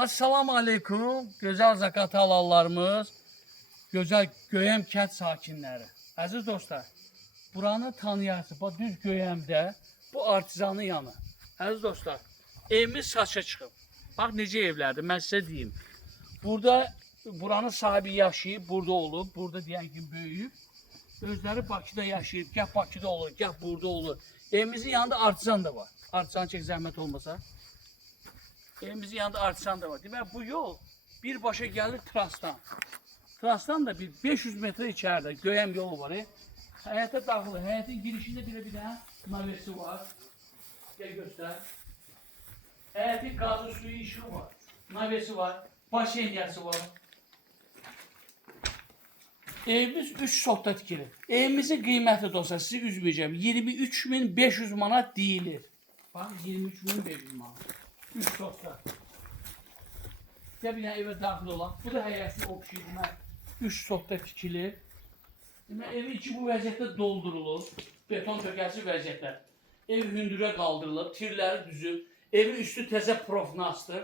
Assalamu aleykum, gözəl zakat halallarımız, gözəl Göyəm kənd sakinləri. Əziz dostlar, buranı tanıyarsınız. Bax, düz Göyəmdə bu artizanın yanı. Əziz dostlar, evimiz saça çıxıb. Bax, necə evlərdir, mən sizə deyim. Buranın sahibi yaşayıb, burada olub, burada deyən kimi böyüyüb. Özləri Bakıda yaşayıb, gəh Bakıda olur, gəh burada olur. Evimizin yanında artizan da var. Artizan çək zəhmət olmasa. Evimizin yanında artizan da var. Demək, bu yol birbaşa gəlir Trasdan. Trasdan da bir 500 metre içeride Göyəm yolu var. Həyətə daxılı. Həyətin girişində bir dənə navesi var. Gəl göstər. Həyətin qazı suyu işığı var. Navesi var. Baş engəsi var. Evimiz 3 sotda tikilir. Evimizin qiyməti dostlar, sizi üzməyəcəm. 23.500 manat deyilir. Bax, 23.500 manat. 3 sotda. Gəl bir dənə evə daxil olan. Bu da həyətin oxşayır. 3 sotda tikilir. Evi içi bu vəziyyətdə doldurulur. Beton tökəsi vəziyyətdə. Ev hündürə qaldırılıb, tirləri düzüb. Evin üstü təzə profnastır.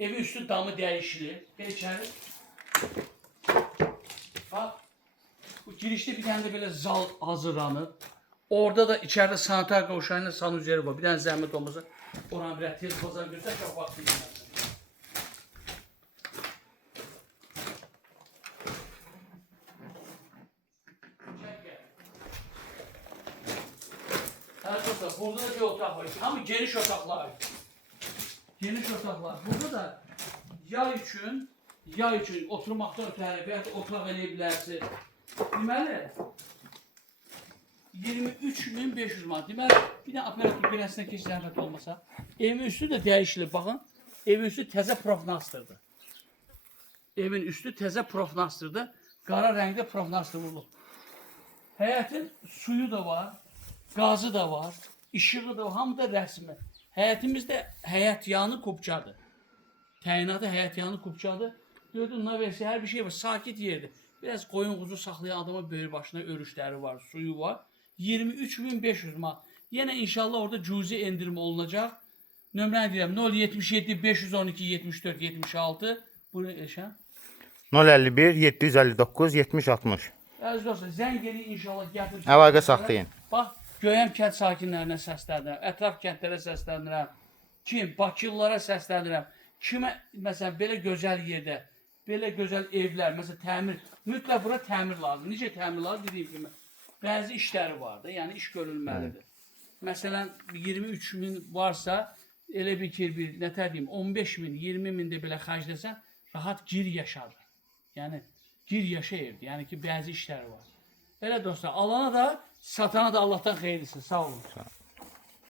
Evin üstü damı dəyişilir. Gəl içəri. Bax, bu girişdə bir dənə də belə zal hazırlanır. Orada da içəridə sanitar qovşağıyla sanuzeri var. Bir dənə zəhmət olmasa oranı bir tez bazar göstər, çox vaxt bilməsin. Burada da bir otaq var. Hamı geniş otaqlar. Geniş otaqlar. Burada da yay üçün oturmaqdan ötəri və ya da otaq eləyə bilərsiniz. Deməli, 23.500 manat. Deməli, bir də operativ birəsinə keç zəhmət olmasa. Evin üstü də dəyişilir. Baxın, evin üstü təzə profnastırdır. Evin üstü təzə profnastırdır. Qara rəngdə profnastır vurulub. Həyətin suyu da var, qazı da var, işığı da var, hamı da rəsmi. Həyətimizdə həyət yanı kubçadır. Təyinatı həyət yanı kubçadır. Gördün, navesi, hər bir şey var, sakit yerdir. Biraz qoyun quzu saxlayan adama böyür başına örüşləri var, suyu var. 23.500 manat. Yenə inşallah orada cüzi endirim olunacaq. Nömrəni deyirəm, 077 512 74 76. Bunu eşən. 051 759 70 60. Əziz dostlar, zəng edin inşallah gətirin. Əlaqə saxlayın. Bax, Göyəm kənd sakinlərinə səslənirəm, ətraf kəndlərə səslənirəm. Bakılılara səslənirəm. Kimə, məsələn, belə gözəl yerdə, belə gözəl evlər, məsələn, təmir, mütləq bura təmir lazım. Necə təmir lazım? Dediyim kimi, bəzi işləri vardır, yəni iş görülməlidir. Məsələn, 23.000 varsa, elə bir ki, nətər deyim, 15.000, 20.000 də belə xərcləsən, rahat gir yaşadır. Yəni, gir yaşa evdir. Yəni ki, bəzi işləri var. Elə dostlar, alana da, satana da Allahdan xeyirlisin. Sağ olun.